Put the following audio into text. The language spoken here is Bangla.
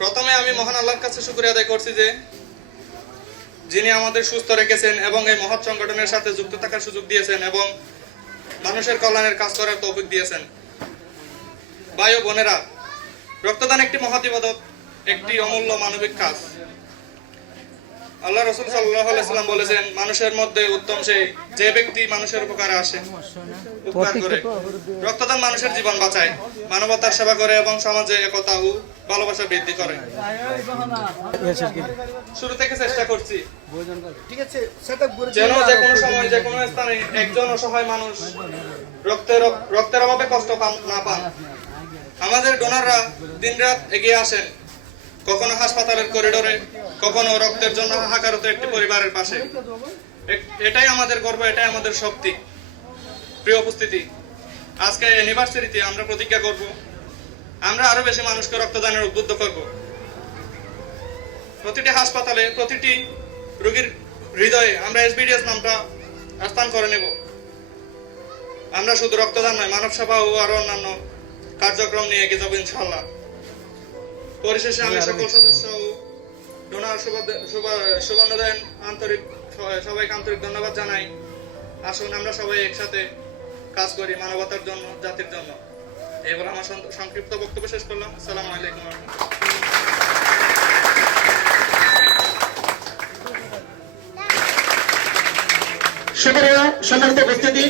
প্রথমে আমি মহান আল্লাহর কাছে শুকরিয়া আদায় করছি যে যিনি আমাদের সুস্থ রেখেছেন এবং এই মহৎ সংগঠনের সাথে যুক্ত থাকার সুযোগ দিয়েছেন এবং মানুষের কল্যাণের কাজ করার তৌফিক দিয়েছেন। ভাই ও বোনেরা, রক্তদান একটি মহৎ ইবাদত, একটি অমূল্য মানবিক কাজ। আল্লাহ রাসূল সাল্লাল্লাহু আলাইহি ওয়াসাল্লাম বলেছেন, মানুষের মধ্যে উত্তম সেই যে ব্যক্তি মানুষের উপকারে আসে, উপকার করে। রক্তদান মানুষের জীবন বাঁচায়, মানবতার সেবা করে এবং সমাজে একতা ও ভালোবাসা বৃদ্ধি করে। শুরু থেকে চেষ্টা করছি যেন যে কোনো সময় যে কোনো স্থানে একজন অসহায় মানুষ রক্তের অভাবে কষ্ট না পান। আমাদের ডোনাররা দিনরাত এগিয়ে আসেন, কখনো হাসপাতালের করিডোরে, কখনো রক্তের জন্য হাহাকারত একটি পরিবারের পাশে। এটাই আমাদের গর্ব, এটাই আমাদের শক্তি। প্রিয় উপস্থিতি, আজকে অ্যানিভার্সারিতে আমরা প্রতিজ্ঞা করব, আমরা আরো বেশি মানুষকে রক্তদানের উদ্বুদ্ধ করব। প্রতিটি হাসপাতালে, প্রতিটি রোগীর হৃদয়ে আমরা এসবিডিএস নামটা স্থান করে নেব। আমরা শুধু রক্তদান নয়, মানব সেবা ও আরো অন্যান্য কার্যক্রম নিয়ে এগিয়ে যাবো ইনশাআল্লাহ। পরিশেষে আমি সকল সদস্য ও ডোনার শুভানুদান সবাইকে আন্তরিক ধন্যবাদ জানাই। আসুন আমরা সবাই একসাথে কাজ করি মানবতার জন্য, জাতির জন্য। এই বলে আমার সংক্ষিপ্ত বক্তব্য শেষ করলাম। আসসালামু আলাইকুম। শুকরিয়া সম্মানিত উপস্থিতি।